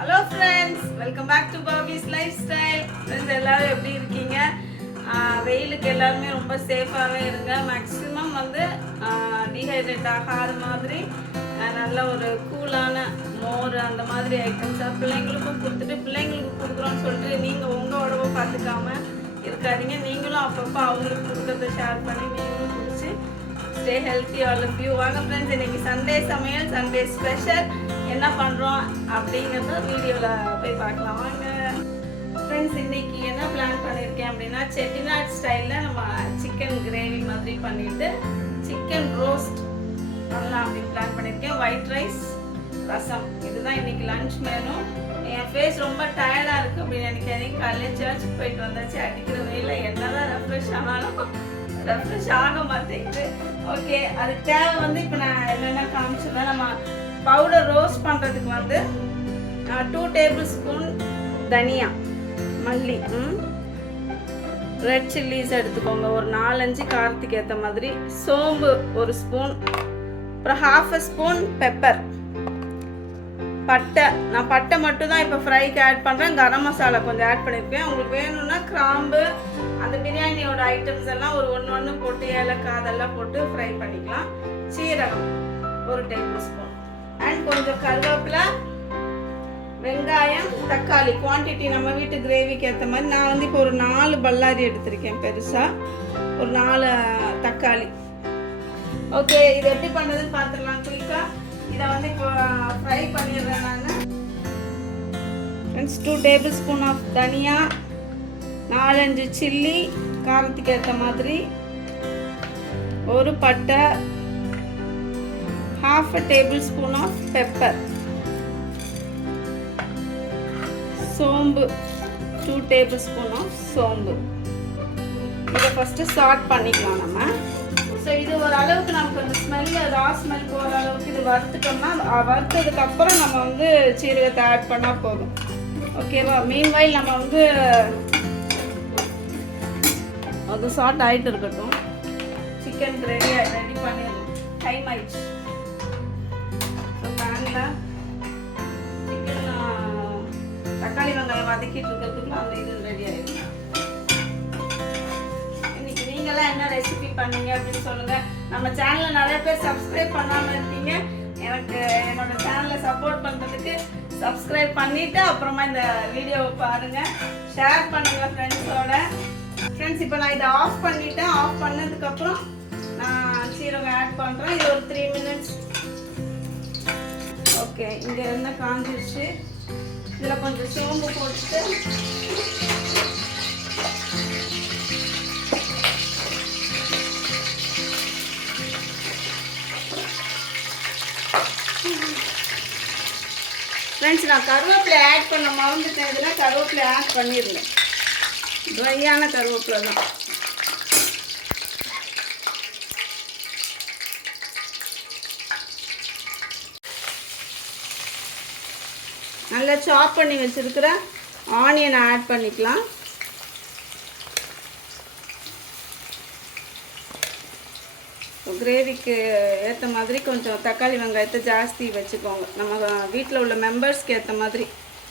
Hello friends, welcome back to Bobby's lifestyle. Friends எல்லாரும் எப்படி இருக்கீங்க? வெயிலுக்கு எல்லாருமே ரொம்ப சேஃபாகவே இருங்க. மேக்ஸிமம் வந்து டீஹைட்ரேட் ஆகாத மாதிரி நல்ல ஒரு கூலான மோர் அந்த மாதிரி ஐட்டம்ஸாக பிள்ளைங்களுக்கும் கொடுத்துட்டு பிள்ளைங்களுக்கு கொடுக்குறோன்னு சொல்லிட்டு நீங்கள் உங்கள் உடம்பை பார்த்துக்காம இருக்காதீங்க. நீங்களும் அப்பப்போ அவங்களுக்கு கொடுக்குறத ஷேர் பண்ணி நீங்களும் குடிச்சு stay healthy all of you. வாங்க ஃப்ரெண்ட்ஸ், இன்னைக்கு சண்டே சமையல், சண்டே ஸ்பெஷல் என்ன பண்ணுறோம் அப்படிங்கிறத வீடியோவில் போய் பார்க்கலாம். வாங்க ஃப்ரெண்ட்ஸ், இன்னைக்கு என்ன பிளான் பண்ணியிருக்கேன் அப்படின்னா செட்டிநாட் ஸ்டைலில் நம்ம சிக்கன் கிரேவி மாதிரி பண்ணிவிட்டு சிக்கன் ரோஸ்ட் பண்ணலாம் அப்படின்னு பிளான் பண்ணியிருக்கேன். ஒயிட் ரைஸ், ரசம், இதுதான் இன்னைக்கு லன்ச் மெனு. என் ஃபேஸ் ரொம்ப டயர்டாக இருக்குது அப்படின்னு நினைக்காதீங்க. காலையில் சர்ச்சுக்கு போயிட்டு வந்தாச்சு. அடிக்கிற வெயில என்னதான் ரெஃப்ரெஷ் ஆனாலும் ரெஃப்ரெஷ் ஆக மாட்டேங்குது. ஓகே, அதுக்கு தேவை வந்து இப்போ நான் என்னென்ன காமிச்சிருந்தேன். நம்ம பவுடர் ரோஸ்ட் பண்ணுறதுக்கு வந்து 2 டேபிள் ஸ்பூன் தனியா, மல்லி, ரெட் சில்லிஸ் எடுத்துக்கோங்க, ஒரு 4-5 காரத்துக்கு ஏற்ற மாதிரி, சோம்பு 1 ஸ்பூன், அப்புறம் 1/2 ஸ்பூன் பெப்பர், பட்டை. நான் பட்டை மட்டும் தான் இப்போ ஃப்ரைக்கு ஆட் பண்ணுறேன். கரம் மசாலா கொஞ்சம் ஆட் பண்ணியிருக்கேன். உங்களுக்கு வேணும்னா கிராம்பு, அந்த பிரியாணியோட ஐட்டம்ஸ் எல்லாம் ஒரு ஒன்று போட்டு, ஏலக்காய் அதெல்லாம் போட்டு ஃப்ரை பண்ணிக்கலாம். சீரகம் 1 டேபிள் ஸ்பூன், அண்ட் கொஞ்சம் கருவேப்பிலை, வெங்காயம், தக்காளி. குவான்டிட்டி நம்ம வீட்டு கிரேவிக்கு ஏற்ற மாதிரி. நான் வந்து இப்போ ஒரு 4 பல்லாரி எடுத்திருக்கேன் பெருசாக, ஒரு 4 தக்காளி. ஓகே, இது எப்படி பண்ணுறதுன்னு பார்த்துடலாம் குயிக்காக. இதை வந்து இப்போ ஃப்ரை பண்ணிடுறேன் நான். 2 டேபிள் ஸ்பூன் ஆஃப் தனியா, 4-5 சில்லி காரத்துக்கு ஏற்ற மாதிரி, ஒரு பட்டை, 1/2 டேபிள் ஸ்பூன் ஆஃப் பெப்பர், சோம்பு 2 டேபிள் ஸ்பூன் ஆஃப் சோம்பு. இதை ஃபஸ்ட்டு சாட் பண்ணிக்கலாம் நம்ம. ஸோ இது ஒரு அளவுக்கு நமக்கு அந்த ஸ்மெல்லு, ரா ஸ்மெல் போகிற அளவுக்கு இது வறுத்துட்டோம்னா, வறுத்ததுக்கு அப்புறம் நம்ம வந்து சீரகத்தை ஆட் பண்ணால் போதும். ஓகேவா? மீன்வைல் நம்ம வந்து அது சாட் ஆகிட்டு இருக்கட்டும். சிக்கன் ரெடி பண்ணிடணும். டைம் ஆயிடுச்சு. பேனில் சிக்கன் தக்காளி வெங்காயம் வதக்கிட்டு இருக்கிறதுக்குள்ள அந்த இது ரெடி ஆகிடும். இன்னைக்கு நீங்களாம் என்ன ரெசிபி பண்ணீங்க அப்படின்னு சொல்லுங்கள். நம்ம சேனலில் நிறைய பேர் சப்ஸ்கிரைப் பண்ணாமல் இருக்கீங்க. எனக்கு என்னோட சேனலை சப்போர்ட் பண்ணுறதுக்கு சப்ஸ்கிரைப் பண்ணிவிட்டு அப்புறமா இந்த வீடியோவை பாருங்கள், ஷேர் பண்ணுங்கள் ஃப்ரெண்ட்ஸோட. ஃப்ரெண்ட்ஸ், இப்போ நான் இதை ஆஃப் பண்ணிவிட்டேன். ஆஃப் பண்ணதுக்கப்புறம் நான் சீரகம் ஆட் பண்ணுறேன். இது ஒரு 3 மினிட்ஸ். ஓகே, இங்கே என்ன காஞ்சிருச்சு. இதில் கொஞ்சம் சோம்பு போட்டுட்டு ஃப்ரெண்ட்ஸ், நான் கருவேப்பிலை ஆட் பண்ண மறந்துட்டேன். இதில் கருவேப்பிலை ஆட் பண்ணியிருந்தேன். ட்ரையான கருவேப்பிலை தான். நல்லா சாப் பண்ணி வச்சுருக்கிற ஆனியனை ஆட் பண்ணிக்கலாம். கிரேவிக்கு ஏற்ற மாதிரி கொஞ்சம் தக்காளி வெங்காயத்தை ஜாஸ்தி வச்சுக்கோங்க. நம்ம வீட்டில் உள்ள மெம்பர்ஸ்க்கு ஏற்ற மாதிரி.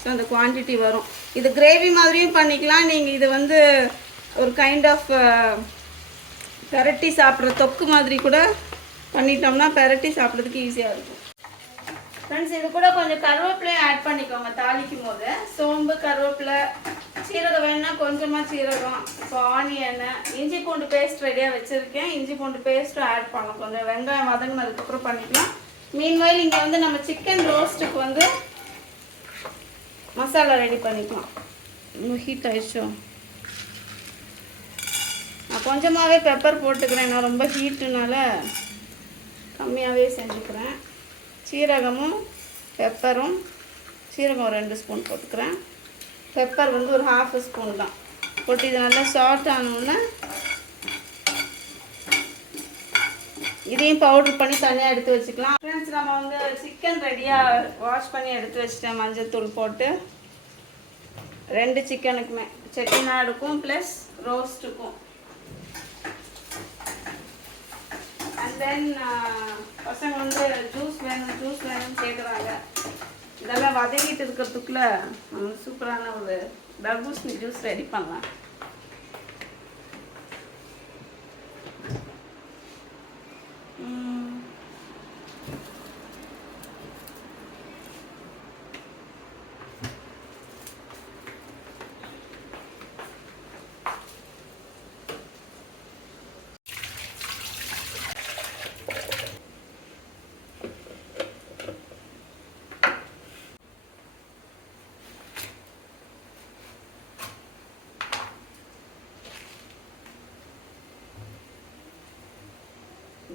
ஸோ அந்த குவான்டிட்டி வரும். இது கிரேவி மாதிரியும் பண்ணிக்கலாம். நீங்கள் இது வந்து ஒரு கைண்ட் ஆஃப் பெரட்டி சாப்பிட்ற தொக்கு மாதிரி கூட பண்ணிட்டோம்னா பெரட்டி சாப்பிட்றதுக்கு ஈஸியாக இருக்கும். ஃப்ரெண்ட்ஸ், இது கூட கொஞ்சம் கருவேப்பிலையும் ஆட் பண்ணிக்கோங்க தாளிக்கும் போது. சோம்பு, கருவேப்பிலை, சீரகம் வேணுன்னா கொஞ்சமாக சீரகம். இப்போ ஆனியன், இஞ்சி பூண்டு பேஸ்ட் ரெடியாக வச்சுருக்கேன். இஞ்சி பூண்டு பேஸ்ட்டும் ஆட் பண்ணலாம். கொஞ்சம் வெங்காயம் வதங்கினதுக்கப்புறம் பண்ணிக்கலாம். மீன்வைல் இங்கே வந்து நம்ம சிக்கன் ரோஸ்ட்டுக்கு வந்து மசாலா ரெடி பண்ணிக்கலாம். ஹீட் ஆயிடுச்சோ. நான் கொஞ்சமாகவே பெப்பர் போட்டுக்கிறேன். நான் ரொம்ப ஹீட்டுனால கம்மியாகவே செஞ்சுக்கிறேன். சீரகமும் பெப்பரும், சீரகம் 2 ஸ்பூன் போட்டுக்கிறேன். பெப்பர் வந்து ஒரு 1/2 ஸ்பூன் தான் போட்டு இது நல்லா சால்ட் ஆனோடனே இதையும் பவுடர் பண்ணி தனியாக எடுத்து வச்சுக்கலாம். ஃப்ரெண்ட்ஸ், நம்ம வந்து சிக்கன் ரெடியாக வாஷ் பண்ணி எடுத்து வச்சுட்டேன். மஞ்சள் தூள் போட்டு 2 சிக்கனுக்குமே, செட்டிநாடுக்கும் ப்ளஸ் ரோஸ்ட்டுக்கும். அண்ட் தென் பசங்க வந்து ஜூஸ் வேணும்னு கேட்குறாங்க. இதெல்லாம் வதங்கிட்டு இருக்கிறதுக்குள்ள சூப்பரான ஒரு தர்பூசணி ஜூஸ் ரெடி பண்ணலாம்.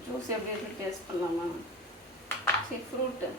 ஜூஸ் எப்படி இருக்கு டேஸ்ட் பண்ணலாமா? சரி, ஃப்ரூட்டு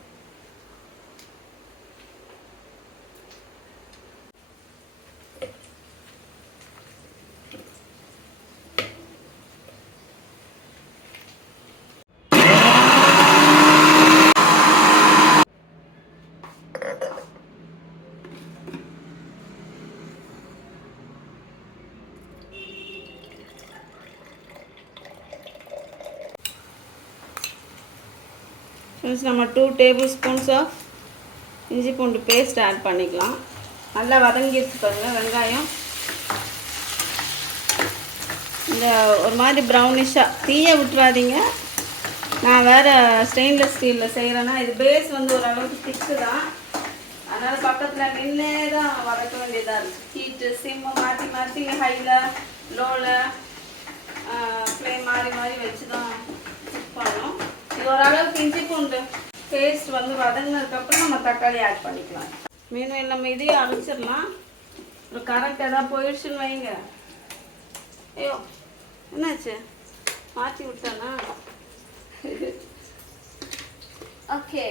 நம்ம 2 டேபிள் ஸ்பூன்ஸ் ஆஃப் இஞ்சி பூண்டு பேஸ்ட் ஆட் பண்ணிக்கலாம். நல்லா வதங்கிடுச்சு பாருங்க. வெங்காயம் இந்த ஒரு மாதிரி ப்ரௌனிஷாக தீயை விட்டுறாதீங்க. நான் வேறு ஸ்டெயின்லெஸ் ஸ்டீலில் செய்கிறேன்னா இது பேஸ் வந்து ஓரளவுக்கு திக்கு தான். அதனால் பக்கத்தில் நின்னே தான் வதக்க வேண்டியதாக இருக்குது. ஹீட்டு சிம்மு மாற்றி மாற்றி ஹையில் லோவில் ஃப்ளேம் மாறி மாறி வச்சு தான் குக் பண்ணணும். இது ஓரளவுக்கு இஞ்சி பூண்டு பேஸ்ட் வந்து வதங்கினதுக்கப்புறம் நம்ம தக்காளி ஆட் பண்ணிக்கலாம். மீன் நம்ம இதையும் அரைச்சிடலாம். ஒரு கரெக்ட் எதாவது போயிடுச்சுன்னு வைங்க. ஐயோ என்னாச்சு, மாற்றி விட்டானா? ஓகே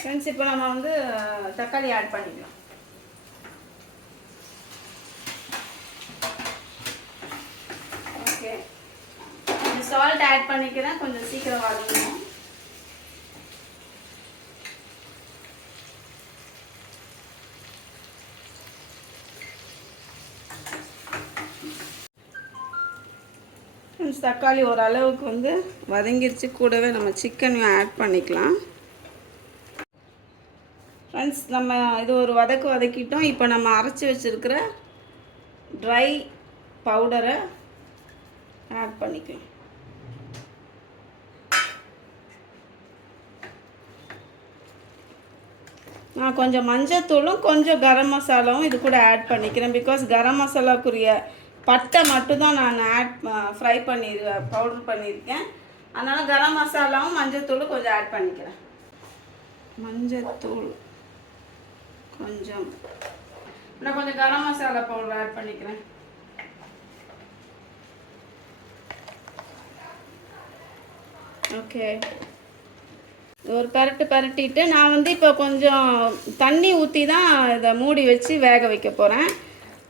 ஃப்ரெண்ட்ஸ், இப்போ நம்ம வந்து தக்காளி ஆட் பண்ணிக்கலாம். ஓகே, சால்ட் ஆட் பண்ணிக்கிறேன். கொஞ்சம் சீக்கிரம் வதங்கணும். தக்காளி ஓரளவுக்கு வந்து வதங்கிருச்சு. கூடவே நம்ம சிக்கனையும் ஆட் பண்ணிக்கலாம். ஃப்ரெண்ட்ஸ், நம்ம இது ஒரு வதக்கிட்டோம். இப்போ நம்ம அரைச்சி வச்சுருக்கிற ட்ரை பவுடரை ஆட் பண்ணிக்கலாம். நான் கொஞ்சம் மஞ்சத்தூளும் கொஞ்சம் கரம் மசாலாவும் இது கூட ஆட் பண்ணிக்கிறேன். பிகாஸ் கரம் மசாலாக்குரிய பட்டை மட்டும்தான் நான் ஃப்ரை பவுடர் பண்ணியிருக்கேன். அதனால் கரம் மசாலாவும் மஞ்சத்தூளும் கொஞ்சம் ஆட் பண்ணிக்கிறேன். மஞ்சத்தூள் கொஞ்சம், நான் கொஞ்சம் கரம் மசாலா பவுடர் ஆட் பண்ணிக்கிறேன். ஓகே, ஒரு பரட்டிட்டு நான் வந்து இப்போ கொஞ்சம் தண்ணி ஊற்றி தான் இதை மூடி வச்சு வேக வைக்க போகிறேன்.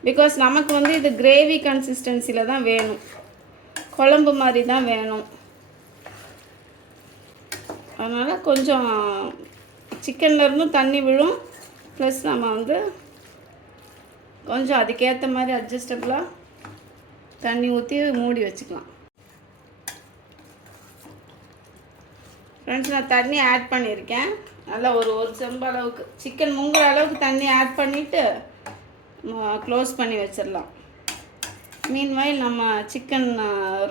பிகாஸ் நமக்கு வந்து இது கிரேவி கன்சிஸ்டன்சியில் தான் வேணும், குழம்பு மாதிரி தான் வேணும். அதனால் கொஞ்சம் சிக்கன்லேருந்தும் தண்ணி விழும். ப்ளஸ் நம்ம வந்து கொஞ்சம் அதுக்கேற்ற மாதிரி அட்ஜஸ்டபிளாக தண்ணி ஊற்றி மூடி வச்சுக்கலாம். ஃப்ரெண்ட்ஸ், நான் தண்ணி ஆட் பண்ணியிருக்கேன். நல்லா ஒரு செம்பு அளவுக்கு சிக்கன் முங்குற அளவுக்கு தண்ணி ஆட் பண்ணிவிட்டு க்ளோஸ் பண்ணி வச்சிடலாம். மீன்வாயில் நம்ம சிக்கன்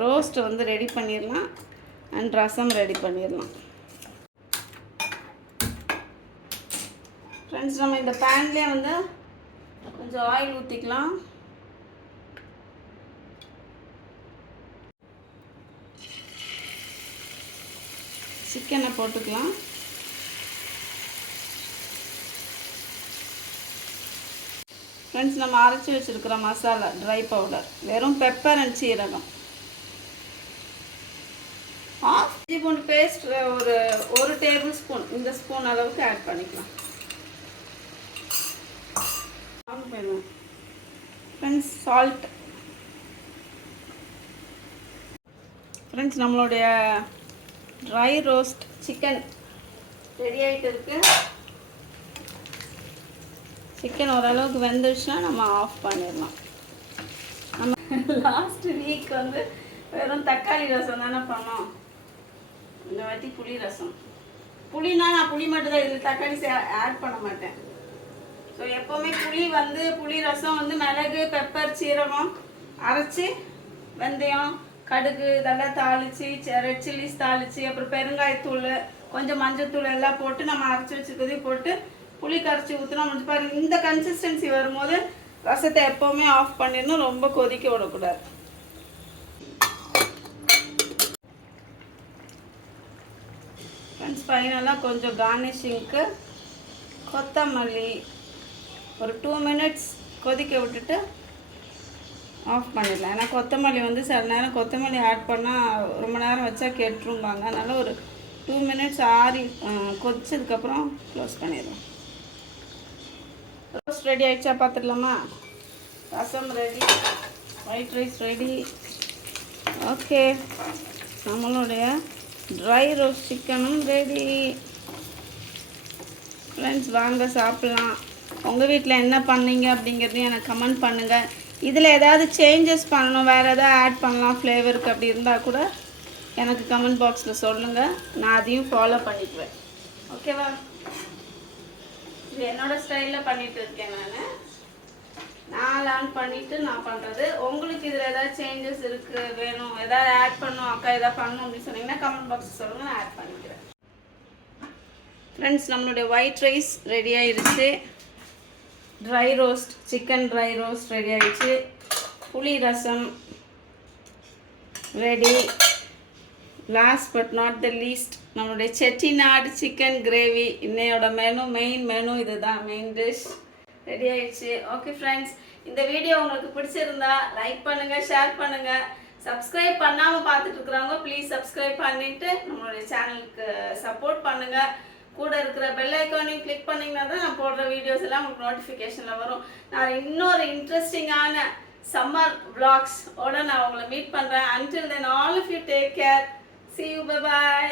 ரோஸ்ட் வந்து ரெடி பண்ணிடலாம் அண்ட் ரசம் ரெடி பண்ணிடலாம். ஃப்ரெண்ட்ஸ், நம்ம இந்த பேன்லேயே வந்து கொஞ்சம் ஆயில் ஊற்றிக்கலாம். சிக்கனை போட்டுக்கலாம். ஃப்ரெண்ட்ஸ், நம்ம அரைச்சி வச்சுருக்கிற மசாலா ட்ரை பவுடர், வெறும் பெப்பர் அண்ட் சீரகம், ஆஃப் இஞ்சி பூண்டு பேஸ்ட் ஒரு டேபிள் ஸ்பூன், இந்த ஸ்பூன் அளவுக்கு ஆட் பண்ணிக்கலாம். Friends, salt. ஃப்ரெண்ட்ஸ், நம்மளுடைய ட்ரை ரோஸ்ட் சிக்கன் ரெடி ஆகிட்டு இருக்கு. சிக்கன் ஓரளவுக்கு வெந்துடுச்சுன்னா நம்ம ஆஃப் பண்ணிடலாம். நம்ம லாஸ்ட் வீக் வந்து வெறும் தக்காளி ரசம் தானே பண்ணோம். இந்த வாட்டி புளி ரசம். புளினா நான் புளி மட்டும் தான், இதில் தக்காளி ஆட் பண்ண மாட்டேன். ஸோ எப்போவுமே புளி ரசம் வந்து மிளகு, பெப்பர், சீரகம் அரைச்சி, வெந்தயம், கடுகு இதெல்லாம் தாளித்து, ரெட் சில்லிஸ் தாளித்து, அப்புறம் பெருங்காயத்தூள், கொஞ்சம் மஞ்சத்தூள் எல்லாம் போட்டு நம்ம அரைச்சி வச்சுக்கிறதையும் போட்டு புளி கரைச்சி ஊற்றினா முடிஞ்சு பாருங்கள். இந்த கன்சிஸ்டன்சி வரும்போது ரசத்தை எப்போவுமே ஆஃப் பண்ணிடணும், ரொம்ப கொதிக்க விடக்கூடாது. ஃப்ரெண்ட்ஸ், ஃபைனலாக கொஞ்சம் கார்னிஷிங்க்கு கொத்தமல்லி ஒரு 2 minutes கொதிக்க விட்டுட்டு ஆஃப் பண்ணிடலாம். ஏன்னா கொத்தமல்லி வந்து சில நேரம் கொத்தமல்லி ஆட் பண்ணால் ரொம்ப நேரம் வச்சா கெட்டுரும்பாங்க. அதனால் ஒரு 2 minutes ஆறி கொதிச்சதுக்கப்புறம் க்ளோஸ் பண்ணிடலாம். ரோஸ்ட் ரெடி ஆகிடுச்சா பார்த்துடலாமா? Rasam ready, white rice ready. Okay, நம்மளுடைய ட்ரை ரோஸ்ட் சிக்கனும் ரெடி. ஃப்ரெண்ட்ஸ், வாங்க சாப்பிட்லாம். உங்கள் வீட்டில் என்ன பண்ணீங்க அப்படிங்கிறதையும் எனக்கு கமெண்ட் பண்ணுங்கள். இதில் ஏதாவது சேஞ்சஸ் பண்ணணும், வேறு எதாவது ஆட் பண்ணலாம் ஃப்ளேவருக்கு அப்படி இருந்தால் கூட எனக்கு கமெண்ட் பாக்ஸில் சொல்லுங்கள். நான் அதையும் ஃபாலோ பண்ணிக்குவேன். ஓகேவா? இது என்னோடய ஸ்டைலில் பண்ணிகிட்டு இருக்கேன். நான் லேர்ன் பண்ணிவிட்டு நான் பண்ணுறது. உங்களுக்கு இதில் ஏதாவது சேஞ்சஸ் இருக்குது, வேணும், எதாவது ஆட் பண்ணணும், அக்கா எதாவது பண்ணணும் அப்படின்னு சொன்னீங்கன்னா கமெண்ட் பாக்ஸில் சொல்லுங்கள், நான் ஆட் பண்ணிக்கிறேன். ஃப்ரெண்ட்ஸ், நம்மளுடைய ஒயிட் ரைஸ் ரெடி ஆயிடுச்சு. Dry roast chicken dry roast ready ஆகிடுச்சு. புளி rasam ready. Last but not the least, நம்மளுடைய செட்டிநாடு சிக்கன் கிரேவி. இன்னையோட மெயின் மெனு இது தான், மெயின் டிஷ் ரெடி ஆயிடுச்சு. ஓகே ஃப்ரெண்ட்ஸ், இந்த வீடியோ உங்களுக்கு பிடிச்சிருந்தா லைக் பண்ணுங்கள், ஷேர் பண்ணுங்கள். சப்ஸ்கிரைப் பண்ணாமல் பார்த்துட்டு இருக்கிறவங்க ப்ளீஸ் சப்ஸ்கிரைப் பண்ணிவிட்டு நம்மளுடைய சேனலுக்கு சப்போர்ட் பண்ணுங்கள். கூட இருக்கிற பெல் ஐக்கானையும் கிளிக் பண்ணிங்கன்னா தான் நான் போடுற வீடியோஸ் எல்லாம் உங்களுக்கு நோட்டிஃபிகேஷனில் வரும். நான் இன்னொரு இன்ட்ரெஸ்டிங்கான சம்மர் vlogs ஓட நான் உங்களை மீட் பண்ணுறேன். Until then, all of you take care. See you. Bye bye.